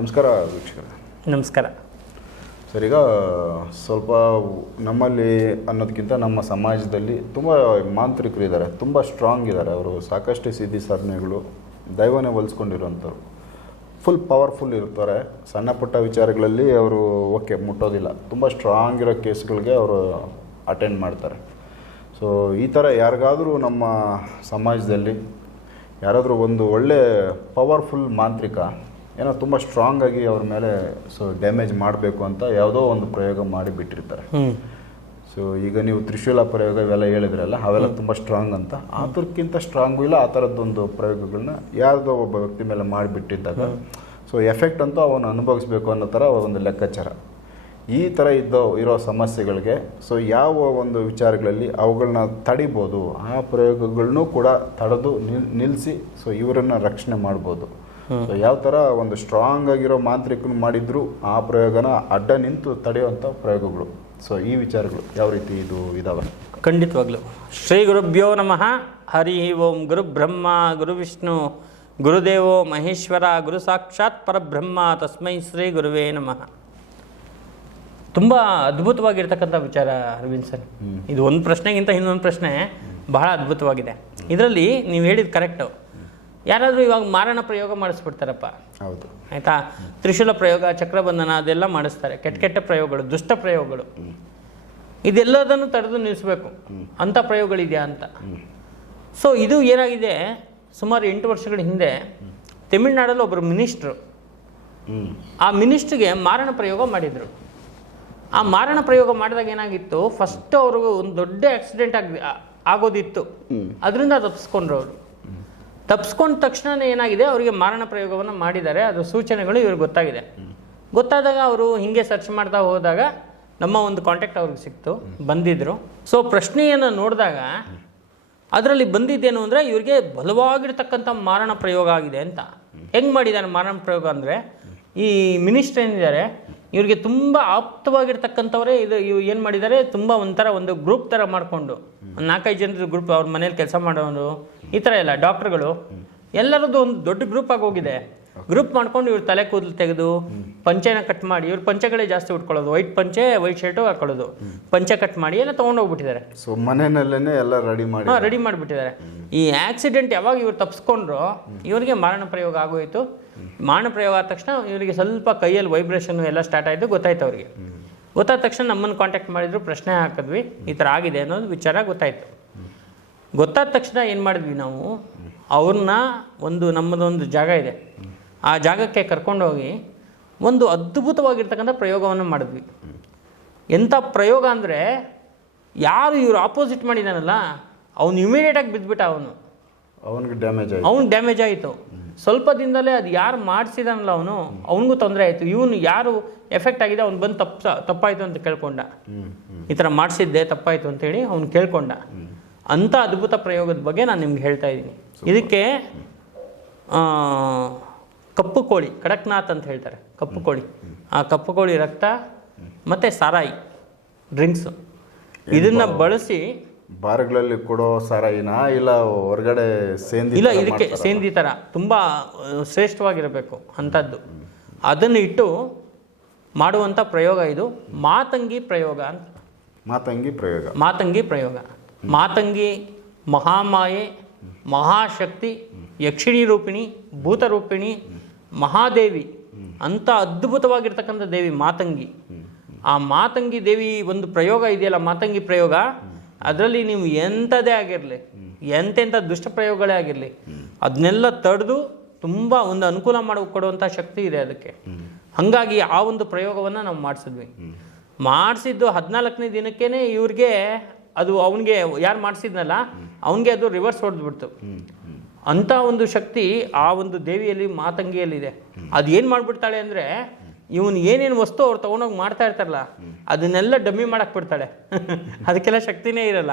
ನಮಸ್ಕಾರ ವೀಕ್ಷಕರ. ನಮಸ್ಕಾರ. ಸರ್ ಈಗ ಸ್ವಲ್ಪ ನಮ್ಮಲ್ಲಿ ಅನ್ನೋದಕ್ಕಿಂತ ನಮ್ಮ ಸಮಾಜದಲ್ಲಿ ತುಂಬ ಮಾಂತ್ರಿಕರು ಇದ್ದಾರೆ ತುಂಬ ಸ್ಟ್ರಾಂಗ್ ಇದ್ದಾರೆ. ಅವರು ಸಾಕಷ್ಟು ಸಿದ್ಧಿ ಸಾಧನೆಗಳು ದೈವನೇ ಹೊಲಿಸ್ಕೊಂಡಿರುವಂಥವ್ರು. ಫುಲ್ ಪವರ್ಫುಲ್ ಇರ್ತಾರೆ ಸಣ್ಣ ಪುಟ್ಟ ವಿಚಾರಗಳಲ್ಲಿ ಅವರು ಓಕೆ ಮುಟ್ಟೋದಿಲ್ಲ. ತುಂಬ ಸ್ಟ್ರಾಂಗ್ ಇರೋ ಕೇಸ್ಗಳಿಗೆ ಅವರು ಅಟೆಂಡ್ ಮಾಡ್ತಾರೆ. ಸೊ ಈ ಥರ ಯಾರಿಗಾದರೂ ನಮ್ಮ ಸಮಾಜದಲ್ಲಿ ಯಾರಾದರೂ ಒಂದು ಒಳ್ಳೆ ಪವರ್ಫುಲ್ ಮಾಂತ್ರಿಕ ಏನೋ ತುಂಬ ಸ್ಟ್ರಾಂಗ್ ಆಗಿ ಅವ್ರ ಮೇಲೆ ಸೊ ಡ್ಯಾಮೇಜ್ ಮಾಡಬೇಕು ಅಂತ ಯಾವುದೋ ಒಂದು ಪ್ರಯೋಗ ಮಾಡಿ ಬಿಟ್ಟಿರ್ತಾರೆ. ಸೊ ಈಗ ನೀವು ತ್ರಿಶೂಲ ಪ್ರಯೋಗ ಇವೆಲ್ಲ ಹೇಳಿದ್ರಲ್ಲ ಅವೆಲ್ಲ ತುಂಬ ಸ್ಟ್ರಾಂಗ್ ಅಂತ. ಅದಕ್ಕಿಂತ ಸ್ಟ್ರಾಂಗ್ ಸ್ಟ್ರಾಂಗು ಇಲ್ಲ ಆ ಥರದ್ದೊಂದು ಪ್ರಯೋಗಗಳನ್ನ ಯಾರ್ದೋ ಒಬ್ಬ ವ್ಯಕ್ತಿ ಮೇಲೆ ಮಾಡಿಬಿಟ್ಟಿದ್ದಾಗ ಸೊ ಎಫೆಕ್ಟ್ ಅಂತೂ ಅವನು ಅನುಭವಿಸ್ಬೇಕು ಅನ್ನೋ ಥರ ಒಂದು ಲೆಕ್ಕಾಚಾರ. ಈ ಥರ ಇದ್ದ ಇರೋ ಸಮಸ್ಯೆಗಳಿಗೆ ಸೊ ಯಾವ ಒಂದು ವಿಚಾರಗಳಲ್ಲಿ ಅವುಗಳನ್ನ ತಡಿಬೋದು ಆ ಪ್ರಯೋಗಗಳನ್ನೂ ಕೂಡ ತಡೆದು ನಿಲ್ ನಿಲ್ಲಿಸಿ ಸೊ ಇವರನ್ನು ರಕ್ಷಣೆ ಮಾಡ್ಬೋದು. ಸೊ ಯಾವ ಥರ ಒಂದು ಸ್ಟ್ರಾಂಗ್ ಆಗಿರೋ ಮಾಂತ್ರಿಕನು ಮಾಡಿದ್ರು ಆ ಪ್ರಯೋಗನ ಅಡ್ಡ ನಿಂತು ತಡೆಯುವಂಥ ಪ್ರಯೋಗಗಳು. ಸೊ ಈ ವಿಚಾರಗಳು ಯಾವ ರೀತಿ ಇದು ಇದಾವೆ? ಖಂಡಿತವಾಗ್ಲು. ಶ್ರೀ ಗುರುಭ್ಯೋ ನಮಃ. ಹರಿ ಓಂ ಗುರು ಬ್ರಹ್ಮ ಗುರು ವಿಷ್ಣು ಗುರುದೇವೋ ಮಹೇಶ್ವರ ಗುರು ಸಾಕ್ಷಾತ್ ಪರಬ್ರಹ್ಮ ತಸ್ಮೈ ಶ್ರೀ ಗುರುವೇ ನಮಃ. ತುಂಬ ಅದ್ಭುತವಾಗಿರ್ತಕ್ಕಂಥ ವಿಚಾರ ಅರವಿಂದ್ ಸರ್. ಇದು ಒಂದು ಪ್ರಶ್ನೆಗಿಂತ ಇನ್ನೊಂದು ಪ್ರಶ್ನೆ ಬಹಳ ಅದ್ಭುತವಾಗಿದೆ. ಇದರಲ್ಲಿ ನೀವು ಹೇಳಿದ ಕರೆಕ್ಟು ಯಾರಾದರೂ ಇವಾಗ ಮಾರಣ ಪ್ರಯೋಗ ಮಾಡಿಸ್ಬಿಡ್ತಾರಪ್ಪ. ಹೌದು. ಆಯಿತಾ? ತ್ರಿಶೂಲ ಪ್ರಯೋಗ ಚಕ್ರಬಂಧನ ಅದೆಲ್ಲ ಮಾಡಿಸ್ತಾರೆ. ಕೆಟ್ಟ ಕೆಟ್ಟ ಪ್ರಯೋಗಗಳು ದುಷ್ಟ ಪ್ರಯೋಗಗಳು. ಇದೆಲ್ಲದನ್ನು ತಡೆದು ನಿಲ್ಲಿಸಬೇಕು. ಅಂಥ ಪ್ರಯೋಗಗಳಿದೆಯಾ ಅಂತ. ಸೊ ಇದು ಏನಾಗಿದೆ? ಸುಮಾರು ಎಂಟು ವರ್ಷಗಳ ಹಿಂದೆ ತಮಿಳ್ನಾಡಲ್ಲಿ ಒಬ್ಬರು ಮಿನಿಸ್ಟ್ರು. ಆ ಮಿನಿಸ್ಟ್ರಿಗೆ ಮಾರಣ ಪ್ರಯೋಗ ಮಾಡಿದರು. ಆ ಮಾರಣ ಪ್ರಯೋಗ ಮಾಡಿದಾಗ ಏನಾಗಿತ್ತು? ಫಸ್ಟ್ ಅವ್ರಿಗೂ ಒಂದು ದೊಡ್ಡ ಆಕ್ಸಿಡೆಂಟ್ ಆಗಿ ಆಗೋದಿತ್ತು. ಅದರಿಂದ ತಪ್ಪಿಸ್ಕೊಂಡ್ರು ಅವರು. ತಪ್ಪಿಸ್ಕೊಂಡ ತಕ್ಷಣ ಏನಾಗಿದೆ? ಅವರಿಗೆ ಮಾರಣ ಪ್ರಯೋಗವನ್ನು ಮಾಡಿದ್ದಾರೆ. ಅದು ಸೂಚನೆಗಳು ಇವ್ರಿಗೆ ಗೊತ್ತಾಗಿದೆ. ಗೊತ್ತಾದಾಗ ಅವರು ಹಿಂಗೆ ಸರ್ಚ್ ಮಾಡ್ತಾ ಹೋದಾಗ ನಮ್ಮ ಒಂದು ಕಾಂಟ್ಯಾಕ್ಟ್ ಅವ್ರಿಗೆ ಸಿಕ್ತು ಬಂದಿದ್ದರು ಸೊ ಪ್ರಶ್ನೆಯನ್ನು ನೋಡಿದಾಗ ಅದರಲ್ಲಿ ಬಂದಿದ್ದೇನು ಅಂದರೆ ಇವರಿಗೆ ಬಲವಾಗಿರ್ತಕ್ಕಂಥ ಮಾರಣ ಪ್ರಯೋಗ ಆಗಿದೆ ಅಂತ. ಹೆಂಗೆ ಮಾಡಿದ್ದಾರೆ ಮಾರಣ ಪ್ರಯೋಗ ಅಂದರೆ ಈ ಮಿನಿಸ್ಟರ್ ಏನಿದ್ದಾರೆ, ಇವರಿಗೆ ತುಂಬ ಆಪ್ತವಾಗಿರ್ತಕ್ಕಂಥವರೇ ಇದು ಇವು ಏನು ಮಾಡಿದ್ದಾರೆ, ತುಂಬ ಒಂಥರ ಒಂದು ಗ್ರೂಪ್ ಥರ ಮಾಡಿಕೊಂಡು, ನಾಲ್ಕೈದು ಜನರ ಗ್ರೂಪ್ ಅವ್ರ ಮನೇಲಿ ಕೆಲಸ ಮಾಡೋರು ಈ ಥರ ಎಲ್ಲ ಡಾಕ್ಟ್ರುಗಳು ಎಲ್ಲರದ್ದು ಒಂದು ದೊಡ್ಡ ಗ್ರೂಪ್ ಆಗಿ ಹೋಗಿದೆ. ಗ್ರೂಪ್ ಮಾಡ್ಕೊಂಡು ಇವ್ರು ತಲೆ ಕೂದಲು ತೆಗೆದು ಪಂಚೆನ ಕಟ್ ಮಾಡಿ ಇವ್ರು ಪಂಚೆಗಳೇ ಜಾಸ್ತಿ ಉಟ್ಕೊಳ್ಳೋದು. ವೈಟ್ ಪಂಚೆ ವೈಟ್ ಶರ್ಟು ಹಾಕೊಳ್ಳೋದು. ಪಂಚೆ ಕಟ್ ಮಾಡಿ ಎಲ್ಲ ತೊಗೊಂಡೋಗ್ಬಿಟ್ಟಿದ್ದಾರೆ ಸೊ ಮನೆಯಲ್ಲೇ ಎಲ್ಲ ರೆಡಿ ಮಾಡಿ ಹಾಂ ರೆಡಿ ಮಾಡಿಬಿಟ್ಟಿದ್ದಾರೆ. ಈ ಆಕ್ಸಿಡೆಂಟ್ ಯಾವಾಗ ಇವ್ರು ತಪ್ಪಿಸ್ಕೊಂಡ್ರು ಇವರಿಗೆ ಮಾರಣ ಪ್ರಯೋಗ ಆಗೋಯ್ತು. ಮಾರಣ ಪ್ರಯೋಗ ಆದ ತಕ್ಷಣ ಇವರಿಗೆ ಸ್ವಲ್ಪ ಕೈಯಲ್ಲಿ ವೈಬ್ರೇಷನ್ ಎಲ್ಲ ಸ್ಟಾರ್ಟ್ ಆಯಿತು ಗೊತ್ತಾಯ್ತು ಅವರಿಗೆ. ಗೊತ್ತಾದ ತಕ್ಷಣ ನಮ್ಮನ್ನು ಕಾಂಟ್ಯಾಕ್ಟ್ ಮಾಡಿದ್ರು ಪ್ರಶ್ನೆ ಹಾಕಿದ್ವಿ. ಈ ಥರ ಆಗಿದೆ ಅನ್ನೋದು ವಿಚಾರ ಗೊತ್ತಾಯ್ತು. ಗೊತ್ತಾದ ತಕ್ಷಣ ಏನು ಮಾಡಿದ್ವಿ ನಾವು? ಅವ್ರನ್ನ ಒಂದು ನಮ್ಮದೊಂದು ಜಾಗ ಇದೆ. ಆ ಜಾಗಕ್ಕೆ ಕರ್ಕೊಂಡೋಗಿ ಒಂದು ಅದ್ಭುತವಾಗಿರ್ತಕ್ಕಂಥ ಪ್ರಯೋಗವನ್ನು ಮಾಡಿದ್ವಿ. ಎಂಥ ಪ್ರಯೋಗ ಅಂದರೆ ಯಾರು ಇವರು ಆಪೋಸಿಟ್ ಮಾಡಿದಾನಲ್ಲ ಅವನು ಇಮಿಡಿಯೇಟಾಗಿ ಬಿದ್ದುಬಿಟ್ಟ ಅವನು. ಅವನಿಗೆ ಡ್ಯಾಮೇಜ್ ಆಯ್ತು. ಅವ್ನು ಡ್ಯಾಮೇಜ್ ಆಯಿತು. ಸ್ವಲ್ಪ ದಿನದಲ್ಲೇ ಅದು ಯಾರು ಮಾಡಿಸಿದಾನಲ್ಲ ಅವನು ಅವನಿಗೂ ತೊಂದರೆ ಆಯಿತು. ಇವನು ಯಾರು ಎಫೆಕ್ಟ್ ಆಗಿದೆ ಅವ್ನು ಬಂದು ತಪ್ಪ ತಪ್ಪಾಯಿತು ಅಂತ ಕೇಳ್ಕೊಂಡ. ಈ ಥರ ಮಾಡಿಸಿದ್ದೆ ತಪ್ಪಾಯಿತು ಅಂತೇಳಿ ಅವ್ನು ಕೇಳ್ಕೊಂಡ. ಅಂಥ ಅದ್ಭುತ ಪ್ರಯೋಗದ ಬಗ್ಗೆ ನಾನು ನಿಮ್ಗೆ ಹೇಳ್ತಾ ಇದ್ದೀನಿ. ಇದಕ್ಕೆ ಕಪ್ಪು ಕೋಳಿ ಕಡಕ್ನಾಥ್ ಅಂತ ಹೇಳ್ತಾರೆ ಕಪ್ಪು ಕೋಳಿ. ಆ ಕಪ್ಪು ಕೋಳಿ ರಕ್ತ ಮತ್ತು ಸಾರಾಯಿ ಡ್ರಿಂಕ್ಸು. ಇದನ್ನು ಬಳಸಿ ಬಾರ್ಗಳಲ್ಲಿ ಕೊಡೋ ಸಾರಾಯಿನ ಇಲ್ಲ ಹೊರಗಡೆ ಸೇಂದಿ ಇಲ್ಲ ಇದಕ್ಕೆ? ಸೇಂದಿ ಥರ ತುಂಬ ಶ್ರೇಷ್ಠವಾಗಿರಬೇಕು ಅಂಥದ್ದು. ಅದನ್ನು ಇಟ್ಟು ಮಾಡುವಂಥ ಪ್ರಯೋಗ ಇದು. ಮಾತಂಗಿ ಪ್ರಯೋಗ ಅಂತ. ಮಾತಂಗಿ ಪ್ರಯೋಗ. ಮಾತಂಗಿ ಪ್ರಯೋಗ. ಮಾತಂಗಿ, ಮಹಾಮಾಯೆ, ಮಹಾಶಕ್ತಿ, ಯಕ್ಷಿಣಿ ರೂಪಿಣಿ ಭೂತರೂಪಿಣಿ ಮಹಾದೇವಿ ಅಂಥ ಅದ್ಭುತವಾಗಿರ್ತಕ್ಕಂಥ ದೇವಿ ಮಾತಂಗಿ. ಆ ಮಾತಂಗಿ ದೇವಿ ಒಂದು ಪ್ರಯೋಗ ಇದೆಯಲ್ಲ, ಮಾತಂಗಿ ಪ್ರಯೋಗ? ಅದರಲ್ಲಿ ನೀವು ಎಂಥದೇ ಆಗಿರಲಿ, ಎಂತೆಂಥ ದುಷ್ಟ ಪ್ರಯೋಗಗಳೇ ಆಗಿರಲಿ ಅದನ್ನೆಲ್ಲ ತಡೆದು ತುಂಬ ಒಂದು ಅನುಕೂಲ ಮಾಡಿ, ಕೊಡುವಂಥ ಶಕ್ತಿ ಇದೆ ಅದಕ್ಕೆ. ಹಾಗಾಗಿ ಆ ಒಂದು ಪ್ರಯೋಗವನ್ನು ನಾವು ಮಾಡಿಸಿದ್ವಿ. ಮಾಡಿಸಿದ್ದು ಹದಿನಾಲ್ಕನೇ ದಿನಕ್ಕೇ ಇವ್ರಿಗೆ ಅದು ಅವನಿಗೆ ಯಾರು ಮಾಡಿಸಿದ್ನಲ್ಲ ಅವನಿಗೆ ಅದು ರಿವರ್ಸ್ ಹೊಡೆದ್ಬಿಡ್ತು. ಅಂಥ ಒಂದು ಶಕ್ತಿ ಆ ಒಂದು ದೇವಿಯಲ್ಲಿ ಮಾತಂಗಿಯಲ್ಲಿದೆ. ಅದು ಏನು ಮಾಡಿಬಿಡ್ತಾಳೆ ಅಂದರೆ ಇವನು ಏನೇನು ವಸ್ತು ಅವ್ರು ತೊಗೊಂಡೋಗಿ ಮಾಡ್ತಾ ಇರ್ತಾರಲ್ಲ ಅದನ್ನೆಲ್ಲ ಡಮ್ಮಿ ಮಾಡಕ್ಕೆ ಬಿಡ್ತಾಳೆ. ಅದಕ್ಕೆಲ್ಲ ಶಕ್ತಿನೇ ಇರಲ್ಲ.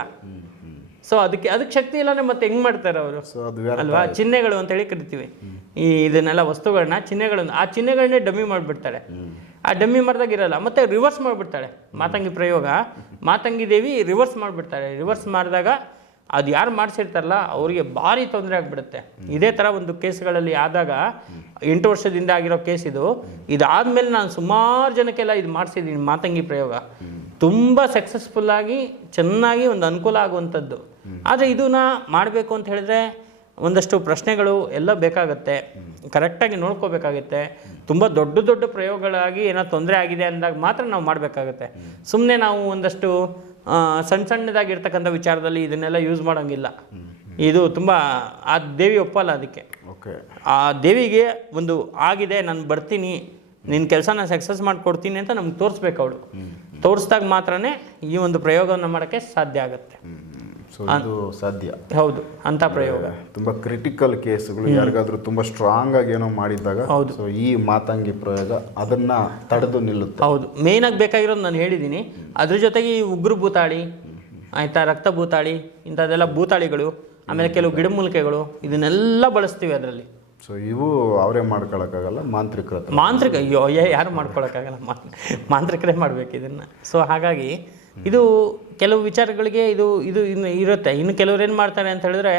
ಸೊ ಅದಕ್ಕೆ ಅದಕ್ಕೆ ಶಕ್ತಿ ಇಲ್ಲ ಮತ್ತೆ ಹೆಂಗ್ ಮಾಡ್ತಾರೆ ಅವರು? ಅಲ್ವಾ? ಚಿಹ್ನೆಗಳು ಅಂತ ಹೇಳಿ ಕರಿತೀವಿ. ಈ ಇದನ್ನೆಲ್ಲ ವಸ್ತುಗಳನ್ನ ಚಿಹ್ನೆಗಳನ್ನ ಆ ಚಿಹ್ನೆಗಳನ್ನೇ ಡಮ್ಮಿ ಮಾಡಿಬಿಡ್ತಾಳೆ. ಆ ಡಮ್ಮಿ ಮಾಡಿದಾಗ ಇರಲ್ಲ, ಮತ್ತೆ ರಿವರ್ಸ್ ಮಾಡಿಬಿಡ್ತಾಳೆ. ಮಾತಂಗಿ ಪ್ರಯೋಗ. ಮಾತಂಗಿ ದೇವಿ ರಿವರ್ಸ್ ಮಾಡಿಬಿಡ್ತಾಳೆ. ರಿವರ್ಸ್ ಮಾಡಿದಾಗ ಅದು ಯಾರು ಮಾಡಿಸಿರ್ತಾರಲ್ಲ, ಅವರಿಗೆ ಭಾರಿ ತೊಂದರೆ ಆಗಿಬಿಡುತ್ತೆ. ಇದೇ ಥರ ಒಂದು ಕೇಸ್ಗಳಲ್ಲಿ ಆದಾಗ, ಎಂಟು ವರ್ಷದಿಂದ ಆಗಿರೋ ಕೇಸ್ ಇದು. ಇದಾದ್ಮೇಲೆ ನಾನು ಸುಮಾರು ಜನಕ್ಕೆಲ್ಲ ಇದು ಮಾಡಿಸಿದ್ದೀನಿ ಮಾತಂಗಿ ಪ್ರಯೋಗ. ತುಂಬ ಸಕ್ಸಸ್ಫುಲ್ಲಾಗಿ ಚೆನ್ನಾಗಿ ಒಂದು ಅನುಕೂಲ ಆಗುವಂಥದ್ದು. ಆದರೆ ಇದನ್ನ ಮಾಡಬೇಕು ಅಂತ ಹೇಳಿದ್ರೆ ಒಂದಷ್ಟು ಪ್ರಶ್ನೆಗಳು ಎಲ್ಲ ಬೇಕಾಗುತ್ತೆ. ಕರೆಕ್ಟಾಗಿ ನೋಡ್ಕೋಬೇಕಾಗುತ್ತೆ. ತುಂಬ ದೊಡ್ಡ ದೊಡ್ಡ ಪ್ರಯೋಗಗಳಾಗಿ ಏನೋ ತೊಂದರೆ ಆಗಿದೆ ಅಂದಾಗ ಮಾತ್ರ ನಾವು ಮಾಡಬೇಕಾಗತ್ತೆ. ಸುಮ್ಮನೆ ನಾವು ಒಂದಷ್ಟು ಸಣ್ಣ ಸಣ್ಣದಾಗಿರ್ತಕ್ಕಂಥ ವಿಚಾರದಲ್ಲಿ ಇದನ್ನೆಲ್ಲ ಯೂಸ್ ಮಾಡೋಂಗಿಲ್ಲ. ಇದು ತುಂಬ ಆ ದೇವಿ ಒಪ್ಪಲ್ಲ ಅದಕ್ಕೆ. ಓಕೆ. ಆ ದೇವಿಗೆ ಒಂದು ಆಗಿದೆ ನಾನು ಬರ್ತೀನಿ ನಿನ್ನ ಕೆಲಸ ನಾನು ಸಕ್ಸಸ್ ಮಾಡಿಕೊಡ್ತೀನಿ ಅಂತ ನಮ್ಗೆ ತೋರಿಸ್ಬೇಕು ಅವಳು. ತೋರಿಸ್ದಾಗ ಮಾತ್ರನೇ ಈ ಒಂದು ಪ್ರಯೋಗವನ್ನು ಮಾಡೋಕ್ಕೆ ಸಾಧ್ಯ ಆಗುತ್ತೆ. ಸೊ ಇದು ಸಾಧ್ಯ. ಹೌದು ಅಂತ ಪ್ರಯೋಗ. ತುಂಬ ಕ್ರಿಟಿಕಲ್ ಕೇಸ್ಗಳು ಯಾರಿಗಾದ್ರೂ ತುಂಬ ಸ್ಟ್ರಾಂಗ್ ಆಗಿ ಏನೋ ಮಾಡಿದ್ದಾಗ ಹೌದು. ಸೊ ಈ ಮಾತಂಗಿ ಪ್ರಯೋಗ ಅದನ್ನ ತಡೆದು ನಿಲ್ಲುತ್ತೆ. ಹೌದು ಮೇಯ್ನಾಗಿ ಬೇಕಾಗಿರೋದು ನಾನು ಹೇಳಿದ್ದೀನಿ ಅದ್ರ ಜೊತೆಗೆ ಈ ಉಗ್ರ ಭೂತಾಳಿ ಆಯ್ತಾ ರಕ್ತ ಭೂತಾಳಿ ಇಂಥದ್ದೆಲ್ಲ ಭೂತಾಳಿಗಳು ಆಮೇಲೆ ಕೆಲವು ಗಿಡಮೂಲಿಕೆಗಳು ಇದನ್ನೆಲ್ಲ ಬಳಸ್ತೀವಿ ಅದರಲ್ಲಿ. ಸೊ ಇವು ಅವರೇ ಮಾಡ್ಕೊಳಕ್ಕಾಗಲ್ಲ ಮಾಂತ್ರಿಕರ ಮಾಂತ್ರಿಕ ಅಯ್ಯೋ ಯಾರು ಮಾಡ್ಕೊಳಕ್ಕಾಗಲ್ಲ ಮಾಂತ್ರಿಕರೇ ಮಾಡ್ಬೇಕು ಇದನ್ನು. ಸೊ ಹಾಗಾಗಿ ಇದು ಕೆಲವು ವಿಚಾರಗಳಿಗೆ ಇದು ಇದು ಇನ್ನು ಇರುತ್ತೆ. ಇನ್ನು ಕೆಲವ್ರು ಏನು ಮಾಡ್ತಾರೆ ಅಂತ ಹೇಳಿದ್ರೆ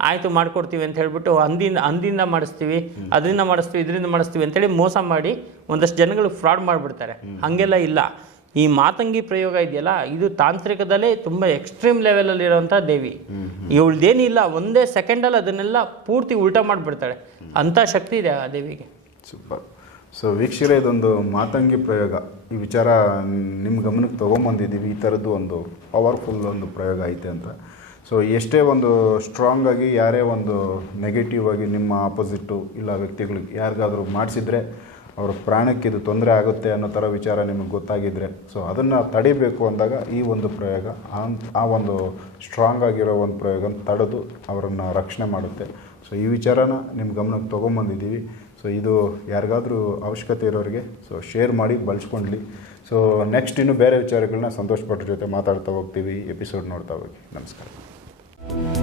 ಆಯಿತು ಮಾಡ್ಕೊಡ್ತೀವಿ ಅಂತ ಹೇಳ್ಬಿಟ್ಟು ಅಂದಿಂದ ಅಂದಿಂದ ಮಾಡಿಸ್ತೀವಿ ಅದರಿಂದ ಮಾಡಿಸ್ತೀವಿ ಇದರಿಂದ ಮಾಡಿಸ್ತೀವಿ ಅಂತೇಳಿ ಮೋಸ ಮಾಡಿ ಒಂದಷ್ಟು ಜನಗಳು ಫ್ರಾಡ್ ಮಾಡಿಬಿಡ್ತಾರೆ. ಹಾಗೆಲ್ಲ ಇಲ್ಲ. ಈ ಮಾತಂಗಿ ಪ್ರಯೋಗ ಇದೆಯಲ್ಲ ಇದು ತಾಂತ್ರಿಕದಲ್ಲೇ ತುಂಬ ಎಕ್ಸ್ಟ್ರೀಮ್ ಲೆವೆಲಲ್ಲಿ ಇರೋವಂಥ ದೇವಿ ಇವಳ್ದೇನಿಲ್ಲ ಒಂದೇ ಸೆಕೆಂಡಲ್ಲಿ ಅದನ್ನೆಲ್ಲ ಪೂರ್ತಿ ಉಲ್ಟಾ ಮಾಡಿಬಿಡ್ತಾಳೆ. ಅಂಥ ಶಕ್ತಿ ಇದೆ ಆ ದೇವಿಗೆ. ಸೂಪರ್. ಸೊ ವೀಕ್ಷಕರೇ, ಇದೊಂದು ಮಾತಂಗಿ ಪ್ರಯೋಗ. ಈ ವಿಚಾರ ನಿಮ್ಮ ಗಮನಕ್ಕೆ ತೊಗೊಂಬಂದಿದ್ದೀವಿ. ಈ ಥರದ್ದು ಒಂದು ಪವರ್ಫುಲ್ ಒಂದು ಪ್ರಯೋಗ ಐತೆ ಅಂತ. ಸೊ ಎಷ್ಟೇ ಒಂದು ಸ್ಟ್ರಾಂಗ್ ಆಗಿ, ಯಾರೇ ಒಂದು ನೆಗೆಟಿವ್ ಆಗಿ, ನಿಮ್ಮ ಆಪೋಸಿಟ್ಟು ಇಲ್ಲ ವ್ಯಕ್ತಿಗಳಿಗೆ ಯಾರಿಗಾದರೂ ಮಾಡಿಸಿದರೆ, ಅವ್ರ ಪ್ರಾಣಕ್ಕೆ ಇದು ತೊಂದರೆ ಆಗುತ್ತೆ ಅನ್ನೋ ಥರ ವಿಚಾರ ನಿಮಗೆ ಗೊತ್ತಾಗಿದ್ದರೆ ಸೊ ಅದನ್ನು ತಡಿಬೇಕು ಅಂದಾಗ ಈ ಒಂದು ಪ್ರಯೋಗ ಆ ಒಂದು ಸ್ಟ್ರಾಂಗ್ ಆಗಿರೋ ಒಂದು ಪ್ರಯೋಗನ ತಡೆದು ಅವರನ್ನು ರಕ್ಷಣೆ ಮಾಡುತ್ತೆ. ಸೊ ಈ ವಿಚಾರನ ನಿಮ್ಮ ಗಮನಕ್ಕೆ ತೊಗೊಂಬಂದಿದ್ದೀವಿ. ಸೊ ಇದು ಯಾರಿಗಾದರೂ ಅವಶ್ಯಕತೆ ಇರೋರಿಗೆ ಸೊ ಶೇರ್ ಮಾಡಿ, ಬಳಸ್ಕೊಂಡ್ಲಿ. ಸೊ ನೆಕ್ಸ್ಟ್ ಇನ್ನು ಬೇರೆ ವಿಚಾರಗಳನ್ನ ಸಂತೋಷಪಟ್ಟ ಜೊತೆ ಮಾತಾಡ್ತಾ ಹೋಗ್ತೀವಿ ಎಪಿಸೋಡ್ ನೋಡ್ತಾ ಹೋಗಿ. ನಮಸ್ಕಾರ.